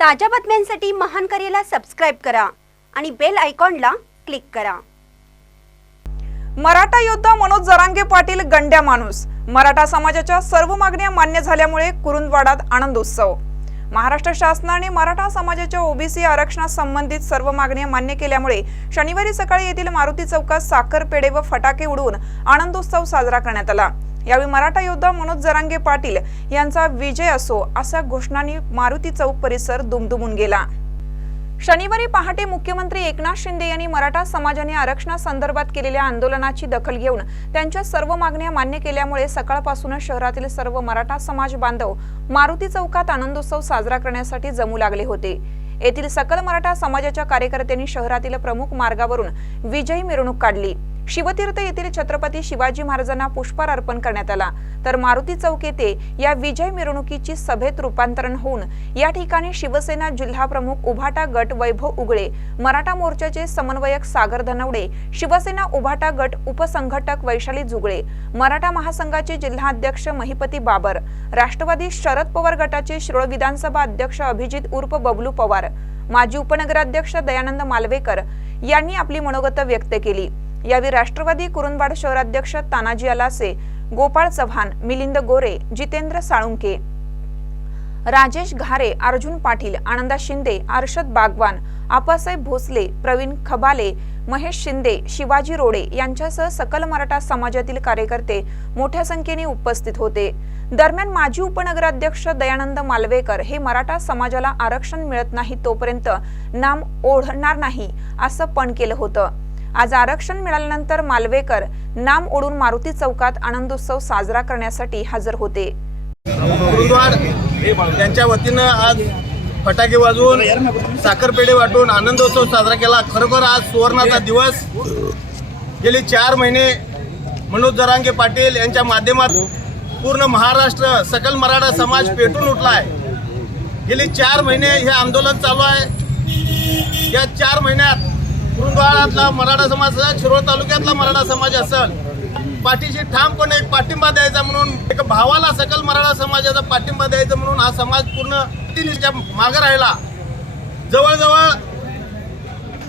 ताज्या बातम्यांसाठी महान करेला सबस्क्राईब करा आणि बेल आयकॉनला क्लिक करा. मराठा योद्धा मनोज जरांगे पाटील गंड्या माणूस. मराठा समाजाच्या सर्व मागण्या मान्य झाल्यामुळे कुरुंदवाडात आनंदोत्सव. महाराष्ट्र शासनाने मराठा समाजाच्या ओबीसी आरक्षणासंबंधित सर्व मागण्या मान्य केल्यामुळे शनिवारी सकाळी येथील मारुती चौकात साखरपेढे व फटाके उडवून आनंदोत्सव साजरा करण्यात आला. यावेळी मराठा योद्धा मनोज जरांगे पाटील यांचा विजय असो अशा घोषणांनी मारुती चौक परिसर दुमदुमून गेला. शनिवारी पहाटे मुख्यमंत्री एकनाथ शिंदे यांनी मराठा समाजाने आरक्षणासंदर्भात केलेल्या आंदोलनाची दखल घेऊन त्यांच्या सर्व मागण्या मान्य केल्यामुळे सकाळपासूनच शहरातील सर्व मराठा समाज बांधव मारुती चौकात आनंदोत्सव साजरा करण्यासाठी जमू लागले होते. येथील सकल मराठा समाजाच्या कार्यकर्त्यांनी शहरातील प्रमुख मार्गावरून विजयी मिरवणूक काढली. शिवतीर्थ येथील छत्रपती शिवाजी महाराजांना पुष्पहार अर्पण करण्यात आला. तर मारुती चौक येथे या विजय मिरवणुकीची सभेत रूपांतरण होऊन या ठिकाणी शिवसेना जिल्हा प्रमुख उभाटा गट वैभव उगळे मराठा मोर्चाचे समन्वयक सागर धनवडे शिवसेना उभाटा गट उपसंघटक वैशाली जुगळे मराठा महासंघाचे जिल्हाध्यक्ष महिपती बाबर राष्ट्रवादी शरद पवार गटाचे शिरोळ विधानसभा अध्यक्ष अभिजित उर्फ बबलू पवार माजी उपनगराध्यक्ष दयानंद मालवेकर यांनी आपली मनोगत व्यक्त केली. यावेळी राष्ट्रवादी कुरुंदवाड शहराध्यक्ष तानाजी अलासे गोपाळ चव्हाण मिलिंद गोरे जितेंद्र साळुंके राजेश घारे अर्जुन पाटील आनंदा शिंदे अर्षद बागवान आपासाहेब भोसले प्रवीण खबाले महेश शिंदे शिवाजी रोडे यांच्यासह सकल मराठा समाजातील कार्यकर्ते मोठ्या संख्येने उपस्थित होते. दरम्यान माजी उपनगराध्यक्ष दयानंद मालवेकर हे मराठा समाजाला आरक्षण मिळत नाही तोपर्यंत नाम ओढणार नाही असं पण केलं होतं. आज आरक्षण मिळाल्यानंतर मालवेकर नाम ओढून मारुती चौकात आनंदोत्सव साजरा करण्यासाठी हजर होते. गुरुद्वार वतीनं आज फटाके वाजवून साखरपेढे वाटून आनंदोत्सव साजरा केला. खरोखर आज सुवर्णाचा दिवस. गेली चार महिने मनोज जरांगे पाटील यांच्या माध्यमातून पूर्ण महाराष्ट्र सकल मराठा समाज पेटून उठला आहे गेली चार महिने हे आंदोलन चालू आहे. या चार महिन्यात कुरुंदवाडातला मराठा समाज असेल शिरोळ तालुक्यातला मराठा समाज असेल पाठीशी ठामपणे एक पाठिंबा द्यायचा म्हणून एक भावाला सकल मराठा समाजाचा पाठिंबा द्यायचा म्हणून हा समाज पूर्ण तिनिच्या मागं राहिला. जवळजवळ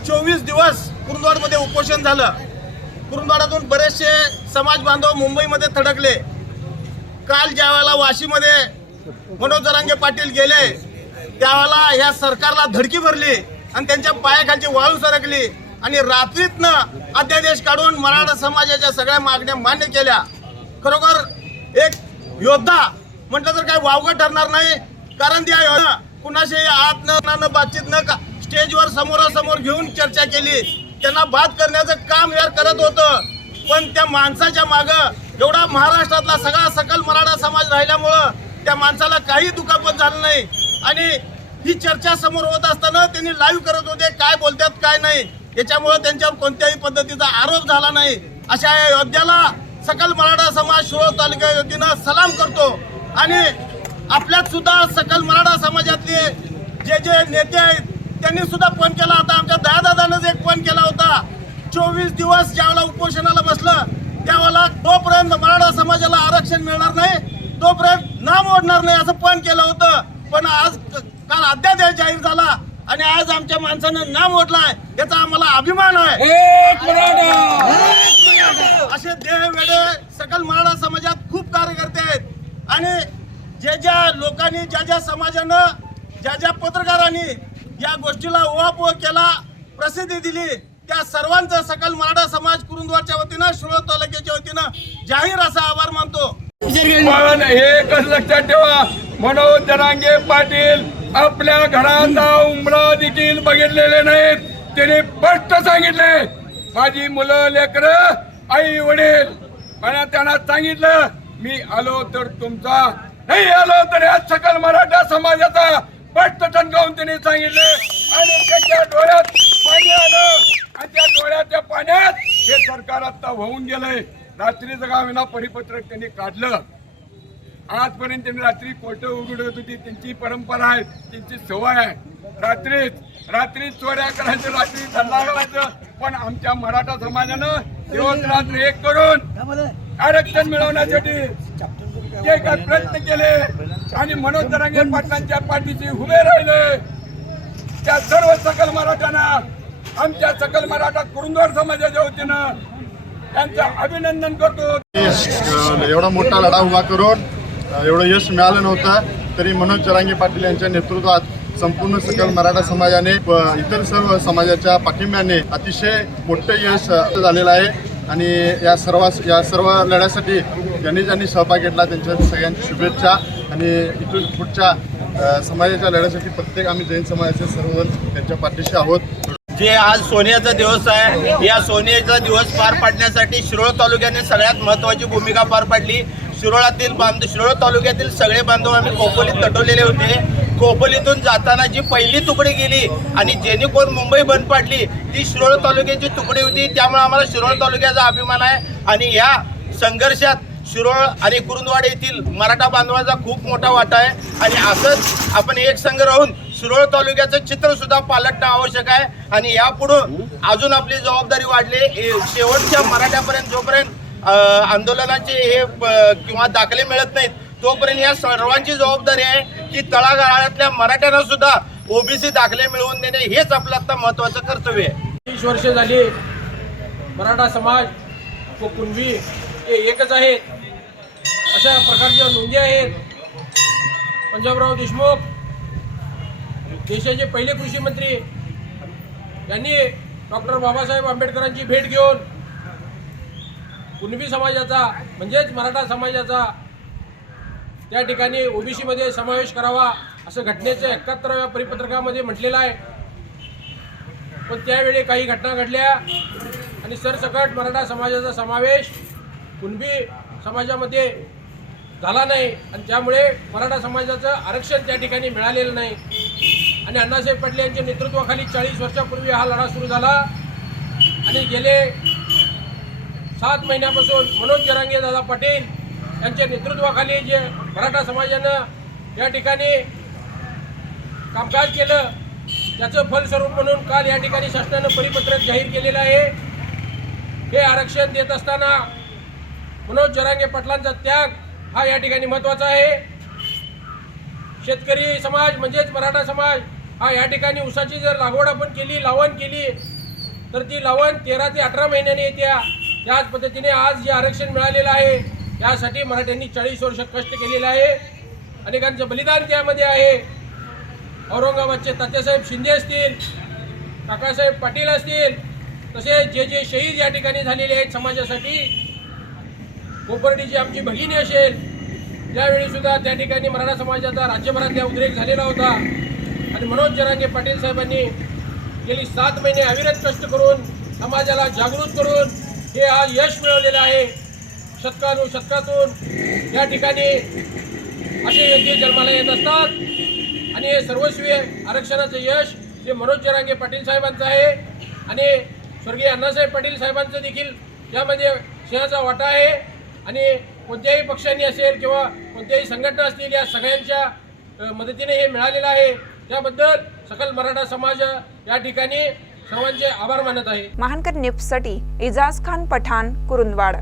चोवीस दिवस कुरुंदवाडमध्ये उपोषण झालं. कुरुंदवाडातून बरेचसे समाज बांधव मुंबईमध्ये थडकले. काल ज्या वेळेला वाशीमध्ये मनोज जरांगे पाटील गेले त्यावेळेला ह्या सरकारला धडकी भरली. आणि त्यांच्या पायाखालची वाळू सरकली. आणि रात्रीतनं अध्यादेश काढून मराठा समाजाच्या सगळ्या मागण्या मान्य केल्या. खरोखर एक योद्धा म्हटलं तर काय वावगं ठरणार नाही. कारण त्या योद्धा कुणाशी आत न न बातचीत न का स्टेजवर समोरासमोर घेऊन चर्चा केली. त्यांना बाद करण्याचं काम यार करत होतं. पण त्या माणसाच्या मागं एवढा महाराष्ट्रातला सगळा सकल मराठा समाज राहिल्यामुळं त्या माणसाला काही दुखापत झालं नाही. आणि ही चर्चा समोर होत असताना त्यांनी लाईव्ह करत होते काय बोलतात काय नाही. याच्यामुळे त्यांच्यावर कोणत्याही पद्धतीचा आरोप झाला नाही. अशा या योद्ध्याला सकल मराठा समाज शिरोळ तालुक्या योद्धीनं सलाम करतो. आणि आपल्यात सुद्धा सकल मराठा समाजातले जे जे नेते आहेत त्यांनी सुद्धा फोन केला होता. आमच्या दादादानंच एक फोन केला होता. चोवीस दिवस ज्यावेळेला उपोषणाला बसलं त्यावेळेला तोपर्यंत मराठा समाजाला आरक्षण मिळणार नाही तोपर्यंत नाम ओढणार नाही असं पण केलं होतं. पण आज काल अध्यादेश जाहीर झाला आणि आज आमच्या माणसानं नाम ओढलाय याचा आम्हाला अभिमान आहे. असे देह वेडे सकल मराठा समाजात खूप कार्यकर्ते आहेत. आणि ज्या ज्या लोकांनी ज्या ज्या समाजानं ज्या ज्या पत्रकारांनी या गोष्टीला उहापोह केला प्रसिद्धी दिली त्या सर्वांचं सकल मराठा समाज कुरुंदवारच्या वतीनं शिरोळ तालुक्याच्या वतीनं जाहीर असा आभार मानतो. हे एकच लक्षात ठेवा. मनोज जरांगे पाटील आपल्या घराचा उमरा देखील बघितलेले नाहीत. त्याने स्पष्ट सांगितले. माझी मुलं लेकर आई वडील आणि त्यांना सांगितलं मी आलो तर तुमचा नाही आलो तर या सकल मराठा समाजाचा स्पष्ट ठणकावून त्यांनी सांगितले. आणि त्यांच्या डोळ्यात पाणी आलं. आणि त्या डोळ्याच्या पाण्यात हे सरकार आता वाहून गेलंय. रात्रीचं गाविना परिपत्रक त्यांनी काढलं. आजपर्यंत त्यांनी रात्री कोर्ट उघडत होती त्यांची परंपरा आहे त्यांची सवय आहे. रात्रीच रात्री चोऱ्या करायचं रात्री धंदा करायचं पण आमच्या मराठा समाजानं दिवस रात्र एक करून आरक्षण मिळवण्यासाठी जे काय प्रयत्न केले आणि मनोज दरांगे पाटलांच्या पाठीशी उभे राहिले. त्या सर्व सकल मराठ्यांना आमच्या सकल मराठा कुरुंदवाड समाजाच्या वतीनं त्यांचं अभिनंदन करतो. एवढा मोठा लढा उभा करून एवढं यश मिळालं नव्हतं तरी मनोज जरांगे पाटील यांच्या नेतृत्वात संपूर्ण सकल मराठा समाजाने व इतर सर्व समाजाच्या पाठिंब्याने अतिशय मोठं यश झालेलं आहे. आणि या सर्व या सर्व लढ्यासाठी ज्यांनी ज्यांनी सहभाग घेतला त्यांच्या सगळ्यांची शुभेच्छा. आणि इथून पुढच्या समाजाच्या लढ्यासाठी प्रत्येक आम्ही जैन समाजाचे सर्व त्यांच्या पाठीशी आहोत. जे आज सोनियाचा दिवस आहे या सोनियाचा दिवस पार पाडण्यासाठी शिरोळ तालुक्याने सगळ्यात महत्त्वाची भूमिका पार पाडली. शिरोळातील बांध शिरोळ तालुक्यातील सगळे बांधव आम्ही खोपोलीत तटवलेले होते. खोपोलीतून जाताना जी पहिली तुकडी गेली आणि जेणेकरून मुंबई बंद पाडली ती शिरोळ तालुक्याची तुकडी होती. त्यामुळे आम्हाला शिरोळ तालुक्याचा अभिमान आहे. आणि या संघर्षात शिरोळ आणि कुरुंदवाड येथील मराठा बांधवांचा खूप मोठा वाटा आहे. आणि असंच आपण एक संघ राहून शिरोळ तालुक्याचं चित्र सुद्धा पालटणं आवश्यक आहे. आणि यापुढं अजून आपली जबाबदारी वाढली. ए- शेवटच्या मराठ्यापर्यंत जोपर्यंत आंदोलनाचे हे किंवा दाखले मिळत नाहीत. तोपर्यंत या सर्वांची जबाबदारी आहे की तळागाळातल्या मराठ्यांना सुद्धा ओबीसी दाखले मिळवून देणे हेच आपलं आता महत्वाचं कर्तव्य आहे. तीस वर्ष झाली मराठा समाज व कुणबी हे एकच आहेत अशा प्रकारच्या नोंदी आहेत. पंजाबराव देशमुख देशाचे पहिले कृषी मंत्री यांनी डॉक्टर बाबासाहेब आंबेडकरांची भेट घेऊन कुणबी समाजाचा म्हणजेच मराठा समाजाचा त्या ठिकाणी ओबीसीमध्ये समावेश करावा असं घटनेच्या एकाहत्तराव्या परिपत्रकामध्ये म्हटलेलं आहे. पण त्यावेळी काही घटना घडल्या आणि सरसकट मराठा समाजाचा समावेश कुणबी समाजामध्ये झाला नाही आणि त्यामुळे मराठा समाजाचं आरक्षण त्या ठिकाणी मिळालेलं नाही. आणि अण्णासाहेब पाटील यांच्या नेतृत्वाखाली चाळीस वर्षापूर्वी हा लढा सुरू झाला. आणि गेले सात महिन्यापासून मनोज जरांगे दादा पाटील यांच्या नेतृत्वाखाली जे मराठा समाजानं या ठिकाणी कामकाज केलं त्याचं फलस्वरूप म्हणून काल या ठिकाणी शासनानं परिपत्रक जाहीर केलेलं आहे. हे आरक्षण देत असताना मनोज जरांगे पाटलांचा त्याग हा या ठिकाणी महत्त्वाचा आहे. शेतकरी समाज म्हणजेच मराठा समाज हा या ठिकाणी ऊसाची जर लागवड आपण केली लावण केली तर ती लावण तेरा ते अठरा महिन्याने येत्या त्याच पद्धतीने आज जे आरक्षण मिळालेलं आहे त्यासाठी मराठ्यांनी चाळीस वर्ष कष्ट केलेलं आहे. अनेकांचं बलिदान त्यामध्ये आहे. औरंगाबादचे तात्यासाहेब शिंदे असतील काकासाहेब पाटील असतील तसेच जे जे शहीद या ठिकाणी झालेले आहेत समाजासाठी कोपर्डीची आमची भगिनी असेल त्यावेळी सुद्धा त्या ठिकाणी मराठा समाजाचा राज्यभरातल्या उद्रेक झालेला होता. आणि मनोज जरांगे पाटील साहेबांनी गेली सात महिने अविरत कष्ट करून समाजाला जागृत करून हे आज यश मिळवलेलं आहे शतकानु शतकातून या ठिकाणी असे व्यक्ती जन्माला येत असतात. आणि हे सर्वस्वी आरक्षणाचं यश हे मनोज जरांगे पाटील साहेबांचं आहे आणि स्वर्गीय अण्णासाहेब पाटील साहेबांचं देखील यामध्ये सिंहाचा वाटा आहे. आणि कोणत्याही पक्षांनी असेल किंवा कोणत्याही संघटना असतील या सगळ्यांच्या मदतीने हे मिळालेलं आहे. त्याबद्दल सकल मराठा समाज या ठिकाणी सर्वांचे आभार मानत आहे. महानकर न्यूजसाठी इजाज खान पठाण कुरुंदवाड.